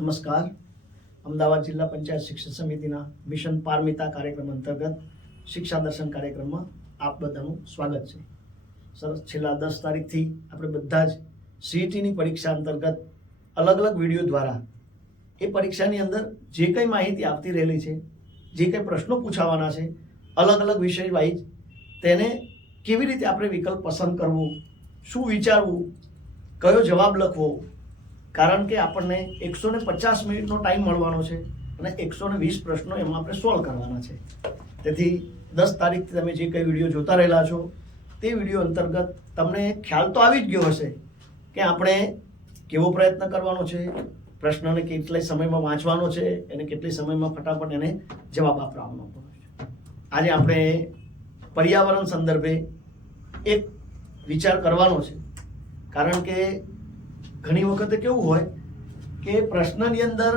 નમસ્કાર. અમદાવાદ જિલ્લા પંચાયત શિક્ષણ સમિતિના મિશન પારમિતા કાર્યક્રમ અંતર્ગત શિક્ષા દર્શન કાર્યક્રમમાં આપ બધાનું સ્વાગત છે. સરસ, છેલ્લા 10 તારીખથી આપણે બધા જ સીઈટીની પરીક્ષા અંતર્ગત અલગ અલગ વિડીયો દ્વારા એ પરીક્ષાની અંદર જે કંઈ માહિતી આવતી રહેલી છે, જે કંઈ પ્રશ્નો પૂછાવાના છે, અલગ અલગ વિષય વાઇઝ તેને કેવી રીતે આપણે વિકલ્પ પસંદ કરવો, શું વિચારવું, કયો જવાબ લખવો, કારણ કે આપણને 150 મિનિટનો ટાઈમ મળવાનો છે અને 120 પ્રશ્નો એમાં આપણે સોલ્વ કરવાના છે. તેથી 10 તારીખથી તમે જે કંઈ વિડીયો જોતા રહેલા છો તે વિડીયો અંતર્ગત તમને ખ્યાલ તો આવી જ ગયો હશે કે આપણે કેવો પ્રયત્ન કરવાનો છે, પ્રશ્નને કેટલા સમયમાં વાંચવાનો છે, એને કેટલી સમયમાં ફટાફટ એને જવાબ આપવાનો છે. આજે આપણે પર્યાવરણ સંદર્ભે એક વિચાર કરવાનો છે, કારણ કે ઘણી વખતે કેવું હોય કે પ્રશ્નની અંદર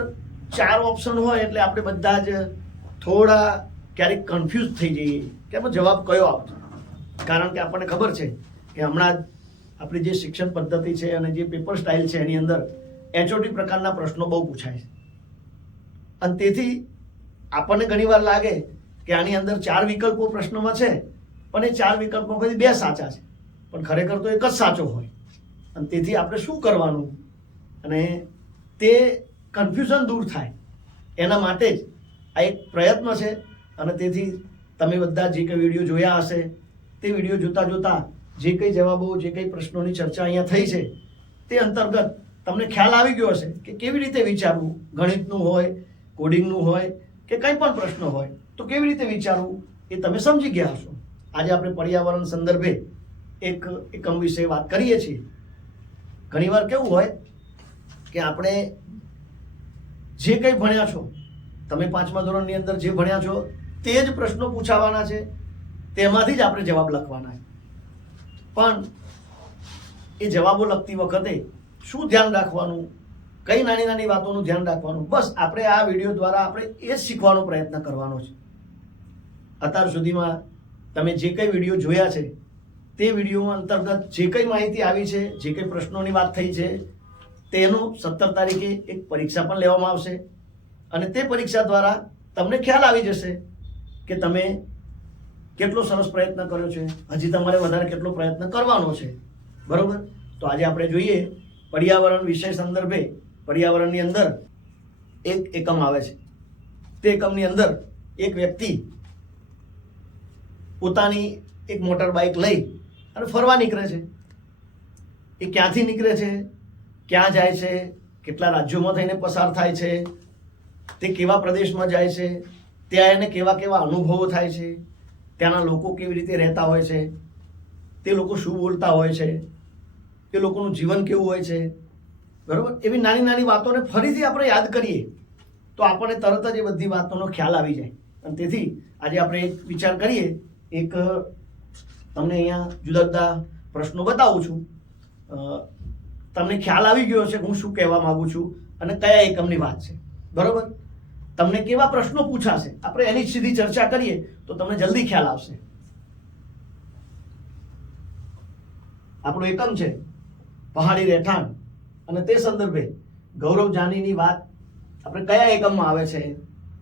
4 ઓપ્શન હોય એટલે આપણે બધા જ થોડા ક્યારેક કન્ફ્યુઝ થઈ જઈએ કે આમાં જવાબ કયો આપશે. કારણ કે આપણને ખબર છે કે હમણાં જ આપણી જે શિક્ષણ પદ્ધતિ છે અને જે પેપર સ્ટાઇલ છે એની અંદર HOT પ્રકારના પ્રશ્નો બહુ પૂછાય છે અને તેથી આપણને ઘણીવાર લાગે કે આની અંદર 4 વિકલ્પો પ્રશ્નમાં છે પણ એ 4 વિકલ્પોમાંથી 2 સાચા છે, પણ ખરેખર તો એક જ સાચો હોય. અને તેથી આપણે શું કરવાનું અને તે કન્ફ્યુઝન દૂર થાય એના માટે જ આ એક પ્રયત્ન છે. અને તેથી તમે બધા જે કંઈ વિડીયો જોયા હશે તે વિડીયો જોતાં જોતાં જે કંઈ જવાબો, જે કંઈ પ્રશ્નોની ચર્ચા અહીંયા થઈ છે તે અંતર્ગત તમને ખ્યાલ આવી ગયો હશે કે કેવી રીતે વિચારવું. ગણિતનું હોય, કોડિંગનું હોય કે કંઈ પણ પ્રશ્ન હોય તો કેવી રીતે વિચારવું એ તમે સમજી ગયા હશો. આજે આપણે પર્યાવરણ સંદર્ભે એક એકમ વિશે વાત કરીએ છીએ. ઘણીવાર કેવું હોય કે આપણે જે કંઈ ભણ્યા છો, તમે 5મા ધોરણની અંદર જે ભણ્યા છો તે જ પ્રશ્નો પૂછાવાના છે, તેમાંથી જ આપણે જવાબ લખવાના છે. પણ એ જવાબો લખતી વખતે શું ધ્યાન રાખવાનું, કઈ નાની નાની વાતોનું ધ્યાન રાખવાનું, બસ આપણે આ વિડીયો દ્વારા આપણે એ જ શીખવાનો પ્રયત્ન કરવાનો છે. અત્યાર સુધીમાં તમે જે કંઈ વિડીયો જોયા છે તે વિડીયો અંતર્ગત જે કંઈ માહિતી આવી છે, જે કંઈ પ્રશ્નોની વાત થઈ છે તેનું 17 તારીખે એક પરીક્ષા પણ લેવામાં આવશે અને તે પરીક્ષા દ્વારા તમને ખ્યાલ આવી જશે કે તમે કેટલો સરસ પ્રયત્ન કર્યો છે, હજી તમારે વધારે કેટલો પ્રયત્ન કરવાનો છે. બરોબર? તો આજે આપણે જોઈએ પર્યાવરણ વિષય સંદર્ભે પર્યાવરણની અંદર એક એકમ આવે છે. તે એકમની અંદર એક વ્યક્તિ પોતાની એક મોટર બાઇક લઈ અને ફરવા નીકળે છે. એ ક્યાંથી નીકળે છે, ક્યાં જાય છે, કેટલા રાજ્યોમાં થઈને પસાર થાય છે, તે કેવા પ્રદેશમાં જાય છે, ત્યાં એને કેવા કેવા અનુભવો થાય છે, ત્યાંના લોકો કેવી રીતે રહેતા હોય છે, તે લોકો શું બોલતા હોય છે, તે લોકોનું જીવન કેવું હોય છે. બરાબર? એવી નાની નાની વાતોને ફરીથી આપણે યાદ કરીએ તો આપણને તરત જ એ બધી વાતોનો ખ્યાલ આવી જાય. અને તેથી આજે આપણે એક વિચાર કરીએ. એક તમને અહીંયા જુદા જુદા પ્રશ્નો બતાવું છું. તમને ખ્યાલ આવી ગયો છે હું શું કહેવા માંગુ છું અને કયા એકમની વાત છે. બરોબર? તમને કેવા પ્રશ્નો પૂછાશે આપણે એની સીધી ચર્ચા કરીએ તો તમને જલ્દી ખ્યાલ આવશે. આપણો એકમ છે પહાડી રહેઠાણ અને તે સંદર્ભે ગૌરવ જાનીની વાત આપણે કયા એકમમાં આવે છે.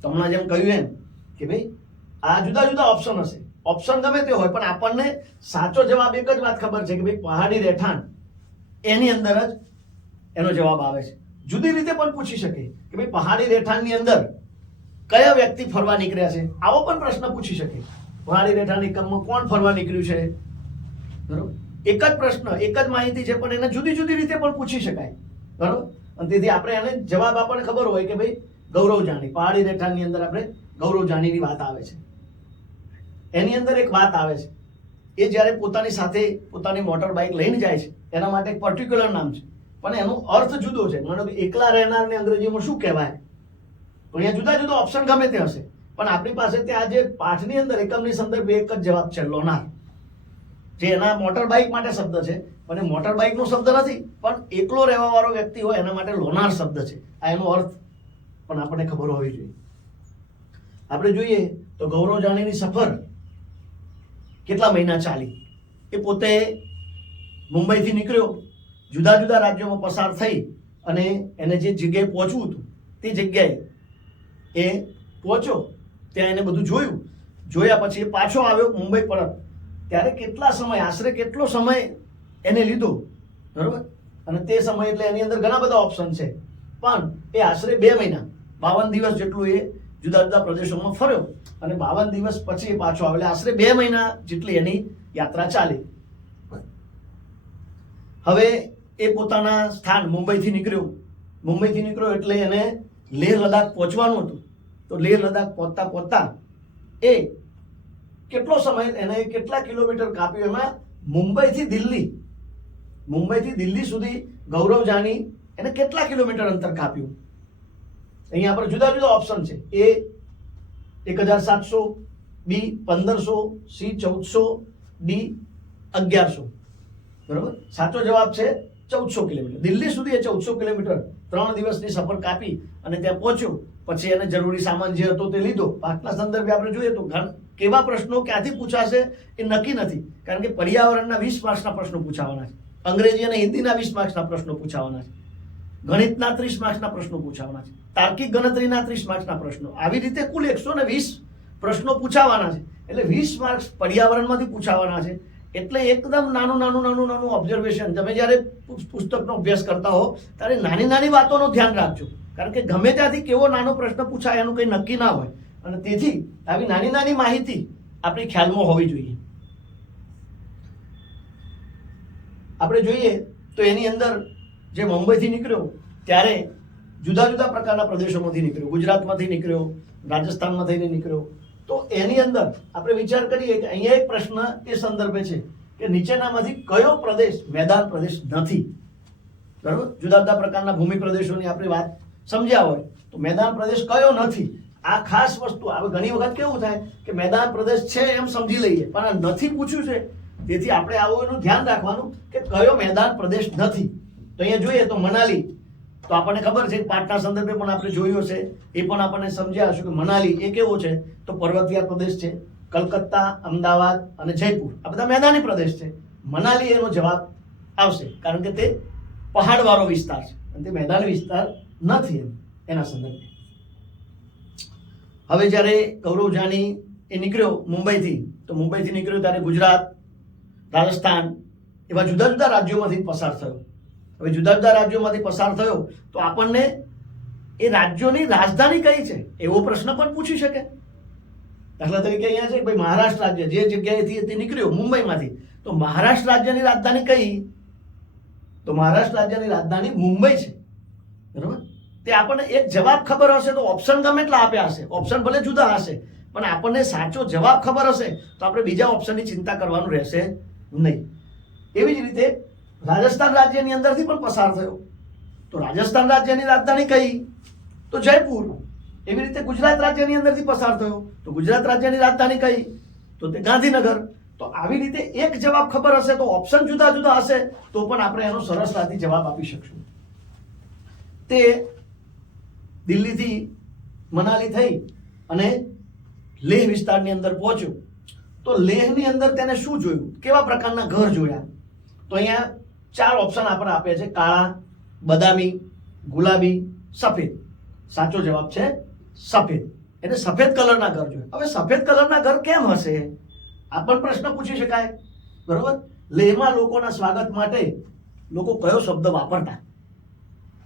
તો હમણાં જેમ કહ્યું એમ કે ભાઈ આ જુદા જુદા ઓપ્શન હશે, ઓપ્શન ગમે તે હોય પણ આપણને સાચો જવાબ એક જ વાત ખબર છે કે ભાઈ પહાડી રહેઠાણ એની અંદર જ એનો જવાબ આવે છે. જુદી રીતે પણ પૂછી શકે કે ભાઈ પહાડી રહેઠાણની અંદર કયા વ્યક્તિ ફરવા નીકળ્યા છે, આવો પણ પ્રશ્ન પૂછી શકે. પહાડી રહેઠાણ એકમમાં કોણ ફરવા નીકળ્યું છે. બરોબર? એક જ પ્રશ્ન, એક જ માહિતી છે પણ એને જુદી જુદી રીતે પણ પૂછી શકાય. બરોબર? અને તેથી આપણે એને જવાબ આપણને ખબર હોય કે ભાઈ ગૌરવ જાની, પહાડી રહેઠાણની અંદર આપણે ગૌરવ જાનીની વાત આવે છે. એની અંદર એક વાત આવે છે, એ જ્યારે પોતાની સાથે પોતાની મોટર બાઇક લઈને જાય છે એના માટે એક પર્ટિક્યુલર નામ છે પણ એનો અર્થ જુદો છે. માનો કે એકલા રહેનારને અંગ્રેજીમાં શું કહેવાય, તો અહીંયા જુદા જુદા ઓપ્શન ગમે તે હશે પણ આપણી પાસે ત્યાં જે પાઠની અંદર એકમની સંદર્ભે એક જ જવાબ છે, લોનાર. જે એના મોટર બાઇક માટે શબ્દ છે પણ એ મોટર બાઇકનો શબ્દ નથી પણ એકલો રહેવા વાળો વ્યક્તિ હોય એના માટે લોનાર શબ્દ છે. આ એનો અર્થ પણ આપણને ખબર હોવી જોઈએ. આપણે જોઈએ તો ગૌરવ જાનીની સફર કેટલા મહિના ચાલી. એ પોતે મુંબઈથી નીકળ્યો, જુદા જુદા રાજ્યોમાં પસાર થઈ અને એને જે જગ્યાએ પહોંચવું હતું તે જગ્યાએ એ પહોંચ્યો, ત્યાં એને બધું જોયા પછી એ પાછો આવ્યો મુંબઈ પરત, ત્યારે કેટલા સમય, આશરે કેટલો સમય એને લીધો, બરોબર? અને તે સમય એટલે એની અંદર ઘણા બધા ઓપ્શન છે, પણ એ આશરે 2 મહિના 52 દિવસ જેટલું એ જુદા જુદા પ્રદેશોમાં ફર્યો અને 52 દિવસ પછી એ પાછો આવ્યો, એટલે આશરે 2 મહિના જેટલી એની યાત્રા ચાલી. હવે એ પોતાના સ્થાન મુંબઈથી નીકળ્યો એટલે એને લેહ લદ્દાખ પહોંચવાનું હતું. તો લેહ લદ્દાખ પહોંચતા એ કેટલો સમય, એને કેટલા કિલોમીટર કાપ્યું? એમાં મુંબઈથી દિલ્હી સુધી ગૌરવ જાની એને કેટલા કિલોમીટર અંતર કાપ્યું? અહીંયા પર જુદા જુદા ઓપ્શન છે. એ 1700, બી 1500, સી 1400, ડી 1100. બરોબર? સાચો જવાબ છે 1400 કિલોમીટર. દિલ્હી સુધી એ 1400 કિલોમીટર 3 દિવસની સફર કાપી અને ત્યાં પહોંચ્યો. પછી એને જરૂરી સામાન જે હતો તે લીધો. પાઠના સંદર્ભે આપણે જોઈએ તો કેવા પ્રશ્નો ક્યાંથી પૂછાશે એ નક્કી નથી, કારણ કે પર્યાવરણના 20 માર્ક્સના પ્રશ્નો પૂછાવાના છે, અંગ્રેજી અને હિન્દીના 20 માર્ક્સના પ્રશ્નો પૂછાવાના છે, ગણિતના 30 માર્ક્સના પ્રશ્નો પૂછાવાના છે, તાર્કિક ગણતરીના 30 માર્ક્સના પ્રશ્નો, આવી રીતે કુલ 120 પ્રશ્નો પૂછાવાના છે. એટલે 20 માર્ક્સ પર્યાવરણમાંથી પૂછાવાના છે. એટલે એકદમ નાનું ઓબ્ઝર્વેશન. તમે જ્યારે પુસ્તકનો અભ્યાસ કરતા હો ત્યારે નાની વાતોનું ધ્યાન રાખજો, કારણ કે ગમે ત્યાંથી કેવો નાનો પ્રશ્ન પૂછાય એનું કંઈ નક્કી ના હોય, અને તેથી આવી નાની માહિતી આપણી ખ્યાલમાં હોવી જોઈએ. આપણે જોઈએ તો એની અંદર જે મુંબઈથી નીકળ્યો ત્યારે જુદા જુદા પ્રકારના પ્રદેશોમાંથી નીકળ્યો, ગુજરાતમાંથી નીકળ્યો, રાજસ્થાનમાં થઈને નીકળ્યો. તો એની અંદર આપણે વિચાર કરીએ કે અહીંયા એક પ્રશ્ન એ સંદર્ભે છે કે નીચેનામાંથી કયો પ્રદેશ મેદાન પ્રદેશ નથી? બરાબર? જુદા જુદા પ્રકારના ભૂમિ પ્રદેશોની આપણે વાત સમજ્યા હોય તો મેદાન પ્રદેશ કયો નથી? આ ખાસ વસ્તુ. હવે ઘણી વખત કેવું થાય કે મેદાન પ્રદેશ છે એમ સમજી લઈએ, પણ આ નથી પૂછ્યું છે, તેથી આપણે આવું એનું ધ્યાન રાખવાનું કે કયો મેદાન પ્રદેશ નથી. તો અહીંયા જોઈએ તો મનાલી, તો આપણને ખબર છે, પાટના સંદર્ભે પણ આપણે જોયું હશે, એ પણ આપણને સમજ્યા હશે કે મનાલી એ કેવો છે તો પર્વતીય પ્રદેશ છે. કલકત્તા, અમદાવાદ અને જયપુર આ બધા મેદાની પ્રદેશ છે. મનાલી એનો જવાબ આવશે, કારણ કે તે પહાડવાળો વિસ્તાર છે અને તે મેદાની વિસ્તાર નથી એના સંદર્ભે. હવે જ્યારે ગૌરવ જાની એ નીકળ્યો મુંબઈથી, તો મુંબઈથી નીકળ્યો ત્યારે ગુજરાત, રાજસ્થાન એવા જુદા જુદા રાજ્યોમાંથી પસાર થયો. હવે જુદા જુદા રાજ્યોમાંથી પસાર થયો તો આપણને એ રાજ્યોની રાજધાની કઈ છે એવો પ્રશ્ન પણ પૂછી શકે. દાખલા તરીકે અહીંયા છે કે ભાઈ મહારાષ્ટ્ર રાજ્ય, જે જગ્યાએથી તે નીકળ્યો મુંબઈમાંથી, તો મહારાષ્ટ્ર રાજ્યની રાજધાની કઈ? તો મહારાષ્ટ્ર રાજ્યની રાજધાની મુંબઈ છે. બરોબર? તે આપણને એક જવાબ ખબર હશે તો ઓપ્શન ગમે એટલા આપ્યા હશે, ઓપ્શન ભલે જુદા હશે, પણ આપણને સાચો જવાબ ખબર હશે તો આપણે બીજા ઓપ્શનની ચિંતા કરવાનું રહેશે નહીં. એવી જ રીતે રાજસ્થાન રાજ્યની અંદરથી પણ પસાર થયો, તો રાજસ્થાન રાજ્યની રાજધાની કઈ? તો જયપુર. એવી રીતે ગુજરાત રાજ્યની અંદરથી પસાર થયો, તો ગુજરાત રાજ્યની રાજધાની કઈ? તો તે ગાંધીનગર. તો આવી રીતે એક જવાબ ખબર હશે તો ઓપ્શન જુદા જુદા હશે તો પણ આપણે એનો સરળતાથી જવાબ આપી શકશું. તે દિલ્હીથી મનાલી થઈ અને લેહ વિસ્તારની અંદર પહોંચ્યો. તો લેહની અંદર તેને શું જોયું? કેવા પ્રકારના ઘર જોયા? તો અહીંયા 4 ઓપ્શન આપણે આપ્યા છે: કાળા, બદામી, ગુલાબી, સફેદ. સાચો જવાબ છે સફેદ. એટલે સફેદ કલરના ઘર જોયા. હવે સફેદ કલરના ઘર કેમ હશે આ પણ પ્રશ્ન પૂછી શકાય. બરોબર? લેહમાં લોકોના સ્વાગત માટે લોકો કયો શબ્દ વાપરતા?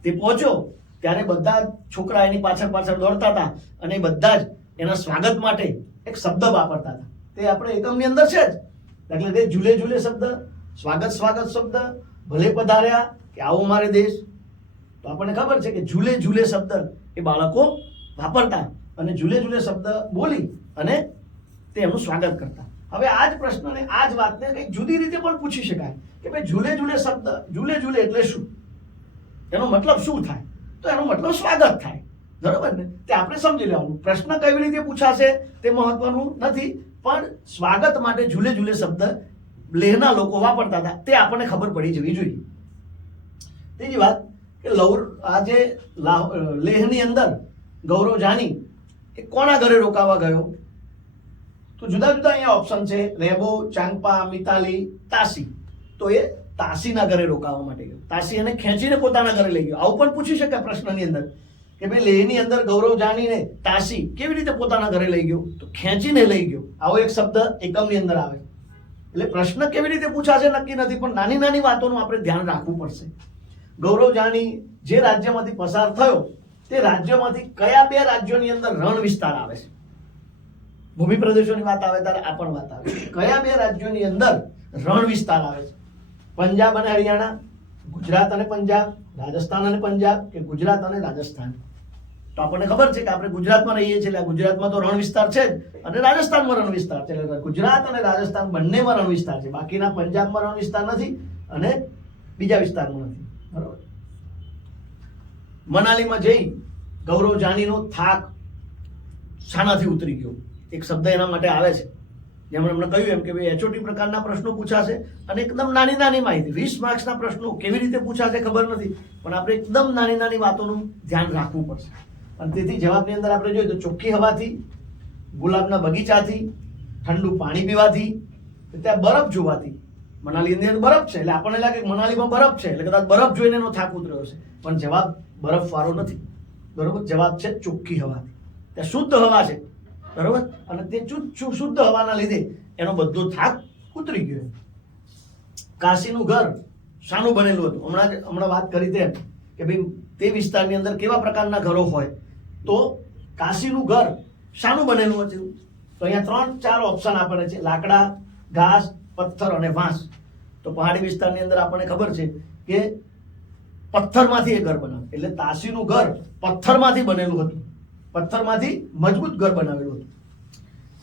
તે પહોંચ્યો ત્યારે બધા છોકરા એની પાછળ દોડતા હતા અને બધા જ એના સ્વાગત માટે એક શબ્દ વાપરતા હતા. તે આપણે એકમની અંદર છે જ. દાખલા તરીકે ઝૂલે ઝૂલે શબ્દ, સ્વાગત શબ્દ, ભલે પધાર્યા કે આવો મારે દેશ. તો આપણને ખબર છે કે ઝૂલે ઝૂલે શબ્દ એ બાળકો વાપરતા અને ઝૂલે ઝૂલે શબ્દ બોલી અને તે એમનું સ્વાગત કરતા. હવે આ જ પ્રશ્નને, આ જ વાતને કંઈક જુદી રીતે પણ પૂછી શકાય કે ભાઈ ઝૂલે ઝૂલે શબ્દ, ઝૂલે ઝૂલે એટલે શું? એનો મતલબ શું થાય? તો એનો મતલબ સ્વાગત થાય. બરોબર ને? તે આપણે સમજી લેવાનું. પ્રશ્ન કેવી રીતે પૂછાશે તે મહત્વનું નથી, પણ સ્વાગત માટે ઝૂલે ઝૂલે શબ્દ લેહના લોકો વાપરતા હતા તે આપણને ખબર પડી જવી જોઈએ. ત્રીજી વાત કે આજે લેહની અંદર ગૌરવ જાની એ કોના ઘરે રોકાવા ગયો? તો જુદા જુદા અહીંયા ઓપ્શન છે: રેબો, ચાંગપા, મિતાલી, તાસી. તો એ તાસીના ઘરે રોકાવા માટે ગયો. તાસી એને ખેંચીને પોતાના ઘરે લઈ ગયો. આવું પણ પૂછી શકાય પ્રશ્નની અંદર કે ભાઈ લેહની અંદર ગૌરવ જાનીને તાશી કેવી રીતે પોતાના ઘરે લઈ ગયો? તો ખેંચીને લઈ ગયો. આવો એક શબ્દ એકમની અંદર આવે. એટલે પ્રશ્ન કેવી રીતે પૂછાશે નક્કી નથી, પણ નાની નાની વાતોનું આપણે ધ્યાન રાખવું પડશે. ગૌરવ જાની જે રાજ્યમાંથી પસાર થયો તે રાજ્યમાંથી કયા બે રાજ્યોની અંદર રણ વિસ્તાર આવે છે? ભૂમિ પ્રદેશોની વાત આવે ત્યારે આ પણ વાત આવે. કયા બે રાજ્યોની અંદર રણ વિસ્તાર આવે છે? પંજાબ અને હરિયાણા, ગુજરાત અને પંજાબ, રાજસ્થાન અને પંજાબ, કે ગુજરાત અને રાજસ્થાન? તો આપણને ખબર છે કે આપણે ગુજરાતમાં રહીએ છીએ, એટલે ગુજરાતમાં તો રણ વિસ્તાર છે જ, અને રાજસ્થાનમાં રણ વિસ્તાર છે. એટલે ગુજરાત અને રાજસ્થાન બંનેમાં રણ વિસ્તાર છે. બાકીના પંજાબમાં રણ વિસ્તાર નથી અને બીજા વિસ્તારમાં નથી. બરોબર. મનાલીમાં જઈ ગૌરવ જાનીનો થાક શાનાથી ઉતરી ગયો? એક શબ્દ એના માટે આવે છે, જેમ હમણાં કહ્યું એમ કે ભાઈ HOT પ્રકારના પ્રશ્નો પૂછાશે અને એકદમ નાની નાની માહિતી. 20 માર્ક્સના પ્રશ્નો કેવી રીતે પૂછાશે ખબર નથી, પણ આપણે એકદમ નાની નાની વાતોનું ધ્યાન રાખવું પડશે. અને તેથી જવાબની અંદર આપણે જોઈએ તો ચોખ્ખી હવાથી, ગુલાબના બગીચાથી, ઠંડુ પાણી પીવાથી, ત્યાં બરફ જોવાથી. મનાલીની અંદર બરફ છે એટલે આપણને લાગે કે મનાલીમાં બરફ છે એટલે કદાચ બરફ જોઈને એનો થાક ઉતર્યો હશે, પણ જવાબ બરફ વાળો નથી. બરોબર. જવાબ છે ચોખ્ખી હવાથી. ત્યાં શુદ્ધ હવા છે. બરોબર. અને તે શુદ્ધ હવાના લીધે એનો બધો થાક ઉતરી ગયો. કાશીનું ઘર શાનું બનેલું હતું? હમણાં વાત કરી તેમ કે ભાઈ તે વિસ્તારની અંદર કેવા પ્રકારના ઘરો હોય, તો કાશીનું ઘર શાનું બનેલું હતું? તો અહીંયા 3-4 ઓપ્શન આપણને છે: લાકડા, ઘાસ, પથ્થર અને વાંસ. તો પહાડી વિસ્તારની અંદર આપણને ખબર છે કે પથ્થરમાંથી એ ઘર બનાવે. એટલે તાશીનું ઘર પથ્થરમાંથી બનેલું હતું. પથ્થરમાંથી મજબૂત ઘર બનાવેલું હતું.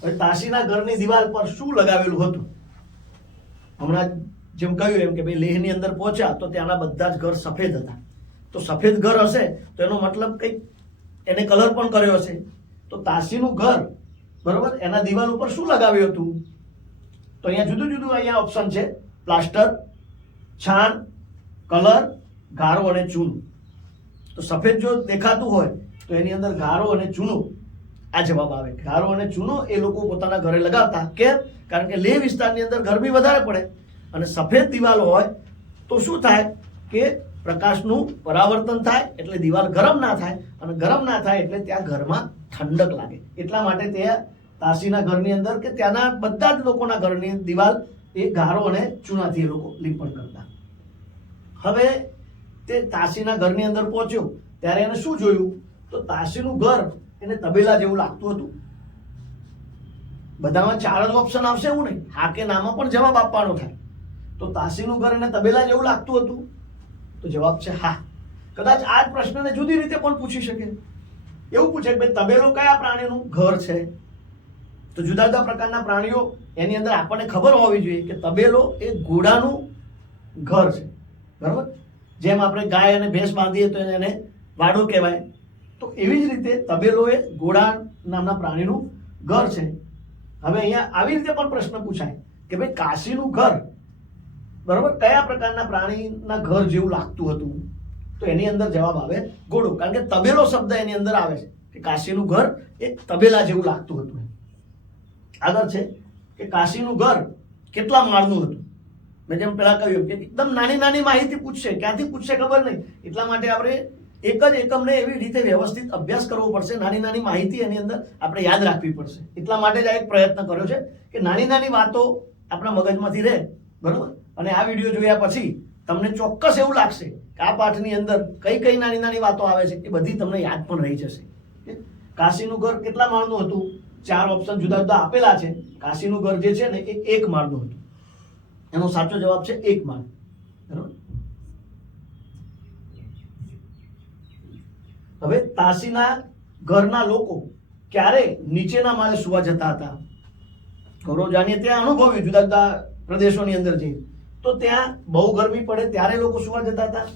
હવે તાશીના ઘરની દિવાલ પર શું લગાવેલું હતું? હમણાં જેમ કહ્યું એમ કે ભાઈ લેહની અંદર પહોંચ્યા તો ત્યાંના બધા જ ઘર સફેદ હતા. તો સફેદ ઘર હશે તો એનો મતલબ કંઈક એને કલર પણ કર્યો હશે. તો તાશીનું ઘર, બરોબર, એના દિવાલ ઉપર શું લગાવ્યું હતું? તો અહીંયા જુદું જુદું અહીંયા ઓપ્શન છે: પ્લાસ્ટર, છાણ, કલર, ગારો અને ચૂનું. તો સફેદ જો દેખાતું હોય તો એની અંદર ગારો અને ચૂનો આ જવાબ આવે. ગારો અને ચૂનો એ લોકો પોતાના ઘરે લગાવતા. કેમ? કારણ કે લેહ વિસ્તારની અંદર ગરમી વધારે પડે અને સફેદ દિવાલ હોય તો શું થાય કે પ્રકાશનું પરાવર્તન થાય, એટલે દિવાલ ગરમ ના થાય, અને ગરમ ના થાય એટલે ત્યાં ઘરમાં ઠંડક લાગે. એટલા માટે તે તાશીના ઘરની અંદર કે ત્યાંના બધા જ લોકોના ઘરની દિવાલ એ ગારો અને ચૂનાથી એ લોકો લીંપણ કરતા. હવે તે તાશીના ઘરની અંદર પહોંચ્યો ત્યારે એને શું જોયું? તો તાશીનું ઘર એને તબેલા જેવું લાગતું હતું. બધામાં 4 જ ઓપ્શન આવશે એવું નહીં, હા કે નામાં પણ જવાબ આપવાનો થાય. તો તાશીનું ઘર એને તબેલા જેવું લાગતું હતું? તો જવાબ છે હા. કદાચ આ જ પ્રશ્નને જુદી રીતે પણ પૂછી શકે. એવું પૂછે કે ભાઈ તબેલો કયા પ્રાણીનું ઘર છે? તો જુદા જુદા પ્રકારના પ્રાણીઓ એની અંદર આપણને ખબર હોવી જોઈએ કે તબેલો એ ઘોડાનું ઘર છે. બરાબર. જેમ આપણે ગાય અને ભેંસ બાંધીએ તો એને વાડો કહેવાય, તો એવી જ રીતે તબેલો એ ઘોડા નામના પ્રાણીનું ઘર છે. હવે અહીંયા આવી રીતે પણ પ્રશ્ન પૂછાય કે ભાઈ કાશીનું ઘર, બરાબર, કયા પ્રકારના પ્રાણીના ઘર જેવું લાગતું હતું? તો એની અંદર જવાબ આવે ઘોડો, કારણ કે તબેલો શબ્દ એની અંદર આવે છે કે કાશીનું ઘર એ તબેલા જેવું લાગતું હતું. આગળ છે કે કાશીનું ઘર કેટલા માળનું હતું? મેં જેમ પહેલા કહ્યું કે એકદમ નાની નાની માહિતી પૂછશે, ક્યાંથી પૂછશે ખબર નહીં. એટલા માટે આપણે એક જ એકમને એવી રીતે વ્યવસ્થિત અભ્યાસ કરવો પડશે. નાની નાની માહિતી એની અંદર આપણે યાદ રાખવી પડશે. એટલા માટે જ આ એક પ્રયત્ન કર્યો છે કે નાની નાની વાતો આપણા મગજમાંથી રહે. બરોબર. અને આ વિડીયો જોયા પછી તમને ચોક્કસ એવું લાગશે કે આ પાઠની અંદર કઈ કઈ નાની નાની વાતો આવે છે એ બધી તમને યાદ પણ રહી જશે. કાશીનું ઘર કેટલા માળનું હતું? 4 ઓપ્શન જુદા જુદા આપેલા છે. કાશીનું ઘર જે છે ને એ 1 માળનું હતું. એનો સાચો જવાબ છે 1 માળ. બરાબર. હવે તાશીના ઘરના લોકો ક્યારે નીચેના માળે સુવા જતા હતા? ગૌરવ જાનીએ ત્યાં અનુભવ્યું જુદા જુદા પ્રદેશોની અંદર જઈ. તો ત્યાં બહુ ગરમી પડે ત્યારે લોકો સુવા જતા હતા,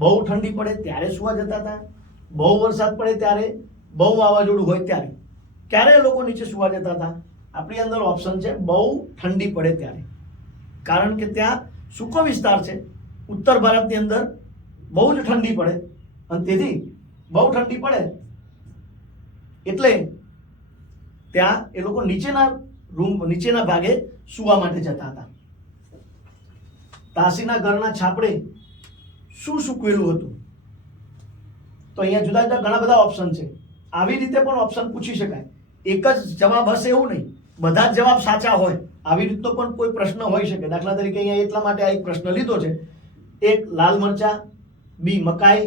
બહુ ઠંડી પડે ત્યારે સુવા જતા હતા, બહુ વરસાદ પડે ત્યારે, બહુ વાવાઝોડું હોય ત્યારે. ક્યારે લોકો નીચે સુવા જતા હતા? આપણી અંદર ઓપ્શન છે બહુ ઠંડી પડે ત્યારે. કારણ કે ત્યાં સૂકો વિસ્તાર છે. ઉત્તર ભારતની અંદર બહુ જ ઠંડી પડે અને તેથી બહુ ઠંડી પડે એટલે ત્યાં એ લોકો નીચેના ભાગે સુવા માટે જતા હતા. તાશીના ઘરના છાપરે શું સૂકવેલું હતું? તો અહીંયા જુદા જુદા ઘણા બધા ઓપ્શન છે. આવી રીતે પણ ઓપ્શન પૂછી શકાય. એક જ જવાબ હશે એવું નહીં, બધા જ જવાબ સાચા હોય આવી રીતનો પણ કોઈ પ્રશ્ન હોઈ શકે. દાખલા તરીકે અહીંયા એટલા માટે આ એક પ્રશ્ન લીધો છે. 1 લાલ મરચા, બી મકાઈ,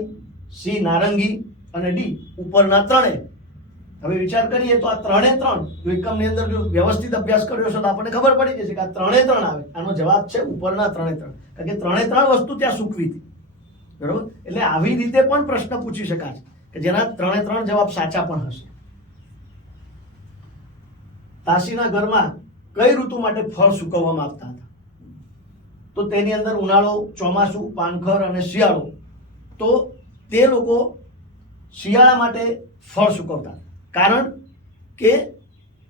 સી નારંગી અને ડી ઉપરના ત્રણે. હવે વિચાર કરીએ તો આ ત્રણે ત્રણ જો એકમની અંદર જો વ્યવસ્થિત અભ્યાસ કર્યો છે તો આપણને ખબર પડી જશે કે આ ત્રણે ત્રણ આવે. આનો જવાબ છે ઉપરના ત્રણે ત્રણ, કારણ કે ત્રણે ત્રણ વસ્તુ ત્યાં સૂકવી હતી. બરોબર, એટલે આવી રીતે પણ પ્રશ્ન પૂછી શકાય કે જેના ત્રણે ત્રણ જવાબ સાચા પણ હશે. તાશીના ઘરમાં કઈ ઋતુ માટે ફળ સૂકવવામાં આવતા હતા? તો તેની અંદર ઉનાળો, ચોમાસું, પાનખર અને શિયાળો. તો તે લોકો શિયાળા માટે ફળ સૂકવતા, કારણ કે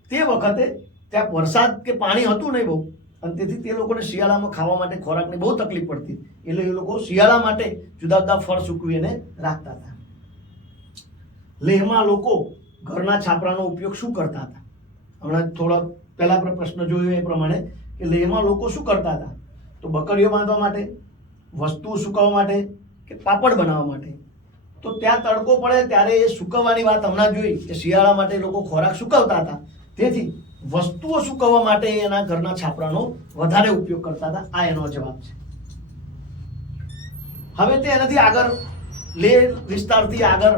તે વખતે ત્યાં વરસાદ કે પાણી હતું નહીં બહુ, અને તેથી તે લોકોને શિયાળામાં ખાવા માટે ખોરાકની બહુ તકલીફ પડતી, એટલે એ લોકો શિયાળા માટે જુદા જુદા ફળ સૂકવીને રાખતા હતા. લેહમાં લોકો ઘરના છાપરાનો ઉપયોગ શું કરતા હતા? હમણાં થોડા પહેલા પ્રશ્ન જોયો એ પ્રમાણે કે લેહમાં લોકો શું કરતા હતા? તો બકરીઓ બાંધવા માટે, વસ્તુઓ સુકવવા માટે કે પાપડ બનાવવા માટે. તો ત્યાં તડકો પડે ત્યારે એ સુકવવાની વાત હમણાં જોઈ કે શિયાળા માટે લોકો ખોરાક સુકવતા હતા, તેથી વસ્તુઓ સુકવવા માટે એના ઘરના છાપરાનો વધારે ઉપયોગ કરતા હતા. આ એનો જવાબ છે. હવે તે એનાથી આગળ લેહ વિસ્તારથી આગળ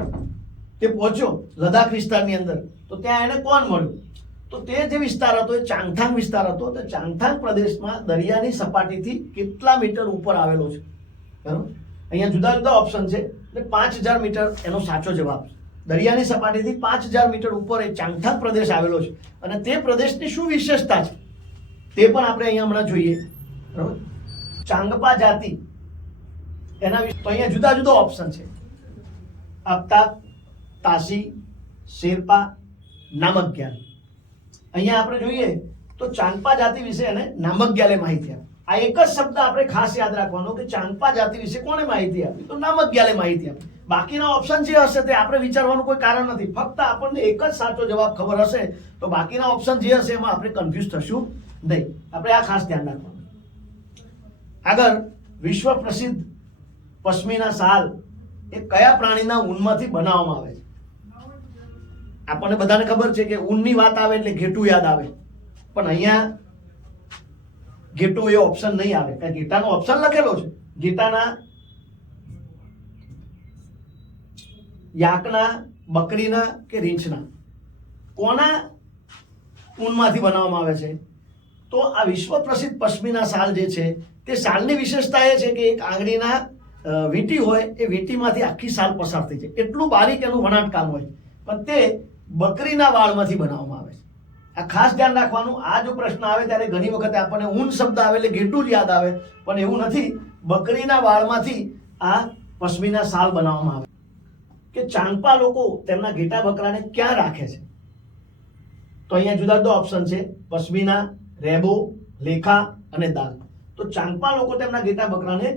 તે પહોંચ્યો લદ્દાખ વિસ્તારની અંદર. તો ત્યાં એને કોણ મળ્યું? તો તે જે વિસ્તાર હતો એ ચાંગથાંગ વિસ્તાર હતો. તો ચાંગથાંગ પ્રદેશમાં દરિયાની સપાટીથી કેટલા મીટર ઉપર આવેલો છે? બરાબર, અહીંયા જુદા જુદા ઓપ્શન છે. 5000 મીટર એનો સાચો જવાબ છે. દરિયાની સપાટીથી 5000 મીટર ઉપર એ ચાંગથાંગ પ્રદેશ આવેલો છે. અને તે પ્રદેશની શું વિશેષતા છે તે પણ આપણે અહીંયા હમણાં જોઈએ. બરાબર, ચાંગપા જાતિ એના વિશે તો અહીંયા જુદા જુદા ઓપ્શન છે. અપતાક, તાશી, શેરપા, નામગ્યાલ. અહીંયા આપણે જોઈએ તો ચાંગપા જાતિ વિશે એને નામગ્યાલે માહિતી આપી. આ એક જ શબ્દ આપણે ખાસ યાદ રાખવાનો કે ચાંગપા જાતિ વિશે કોને માહિતી આપી? તો નામગ્યાલે માહિતી આપી. બાકીના ઓપ્શન જે હશે તે આપણે વિચારવાનું કોઈ કારણ નથી. ફક્ત આપણને એક જ સાચો જવાબ ખબર હશે તો બાકીના ઓપ્શન જે હશે એમાં આપણે કન્ફ્યુઝ થશું નહીં. આપણે આ ખાસ ધ્યાન રાખવાનું. આગળ, વિશ્વ પ્રસિદ્ધ પશ્મિના શાલ એ કયા પ્રાણીના ઊનમાંથી બનાવવામાં આવે છે? આપણને બધાને ખબર છે કે ઊનની વાત આવે એટલે ઘેટું યાદ આવે, પણ અહીંયા ઘેટું એ ઓપ્શન નહીં આવે, કારણ કે ઘેટાનો ઓપ્શન લખેલો છે. ઘેટાના, યાકના, બકરીના કે રીંછના, કોના ઊનમાંથી બનાવવામાં આવે છે? તો આ વિશ્વ પ્રસિદ્ધ પશ્મિના શાલ જે છે તે શાલની વિશેષતા એ છે કે એક આંગળીના વીંટી હોય એ વીંટીમાંથી આખી શાલ પસાર થઈ જાય, એટલું બારીક એનું વણાટ કામ હોય. પણ તે બકરીના વાળમાંથી બનાવવામાં આવે છે. આ ખાસ ધ્યાન રાખવાનું. આ જો પ્રશ્ન આવે ત્યારે ઘણી વખત આપણને ઊન શબ્દ આવે એટલે ઘેટું જ યાદ આવે, પણ એવું નથી. બકરીના વાળમાંથી આ પશ્મિના શાલ બનાવવામાં આવે. કે ચાંગપા લોકો તેમના ઘેટા બકરાને ક્યાં રાખે છે? તો અહીંયા જુદા જુદા ઓપ્શન છે. પશ્મિના, રેબો, લેખા અને દાલ. તો ચાંગપા લોકો તેમના ઘેટા બકરાને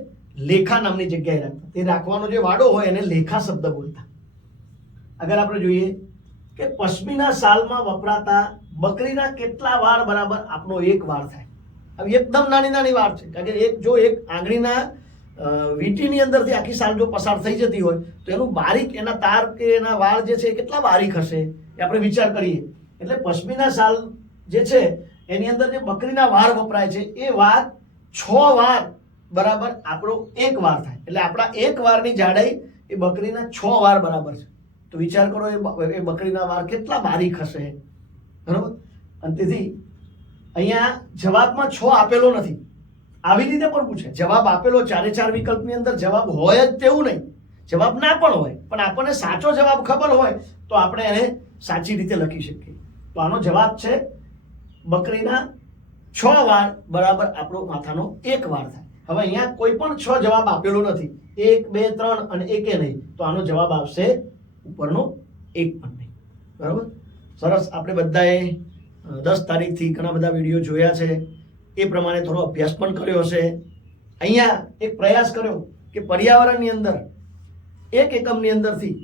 લેખા નામની જગ્યાએ રાખતા. તે રાખવાનો જે વાડો હોય એને લેખા શબ્દ બોલતા. આગળ આપણે જોઈએ કે પશ્મિના શાલમાં વપરાતા બકરીના કેટલા વાળ બરાબર આપણો એક વાળ થાય? હવે એકદમ નાની નાની વાળ છે, કારણ કે એક આંગળીના વીંટીની અંદરથી આખી શાલ જો પસાર થઈ જતી હોય તો એનું બારીક એના તાર કે એના વાળ જે છે એ કેટલા બારીક હશે એ આપણે વિચાર કરીએ. એટલે પશ્મિના શાલ જે છે એની અંદર જે બકરીના વાળ વપરાય છે એ વાળ 6 વાર બરાબર આપણો એક વાર થાય. એટલે આપણા એક વારની જાડાઈ એ બકરીના 6 વાર બરાબર છે. તો વિચાર કરો એ બકરીના વાળ કેટલા બારીક હશે. બરાબર, અને તેથી અહીંયા જવાબમાં 6 આપેલો નથી. આવી રીતે પણ પૂછે, જવાબ આપેલો 4 વિકલ્પની અંદર જવાબ હોય જ તેવું નહીં, જવાબ ના પણ હોય, પણ આપણને સાચો જવાબ ખબર હોય તો આપણે એને સાચી રીતે લખી શકીએ. તો આનો જવાબ છે બકરીના 6 વાર બરાબર આપણો માથાનો એક વાર થાય. હવે અહીંયા કોઈ પણ 6 જવાબ આપેલો નથી, 1, 2, 3 અને 1 નહીં. તો આનો જવાબ આવશે ઉપરનો 1 પણ નહીં. બરાબર, સરસ. આપણે બધાએ 10 તારીખથી ઘણા બધા વિડીયો જોયા છે, એ પ્રમાણે થોડો અભ્યાસ પણ કર્યો હશે. અહીંયા એક પ્રયાસ કર્યો કે પર્યાવરણની અંદર એક એકમની અંદરથી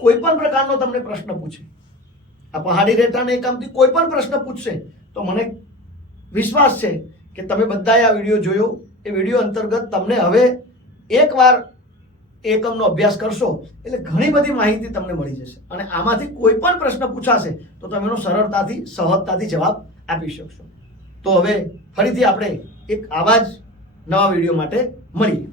કોઈ પણ પ્રકારનો તમને પ્રશ્ન પૂછે, આ પહાડી રેતાના એકમથી કોઈ પણ પ્રશ્ન પૂછશે તો મને વિશ્વાસ છે કે તમે બધાએ આ વિડીયો જોયો. એ વિડીયો અંતર્ગત તમને હવે એકવાર એકમનો અભ્યાસ કરશો એટલે ઘણી બધી માહિતી તમને મળી જશે અને આમાંથી કોઈ પણ પ્રશ્ન પૂછાશે તો તમે એનો સરળતાથી સહજતાથી જવાબ આપી શકશો. તો હવે ફરીથી આપણે એક આવા જ નવા વિડીયો માટે મળીએ.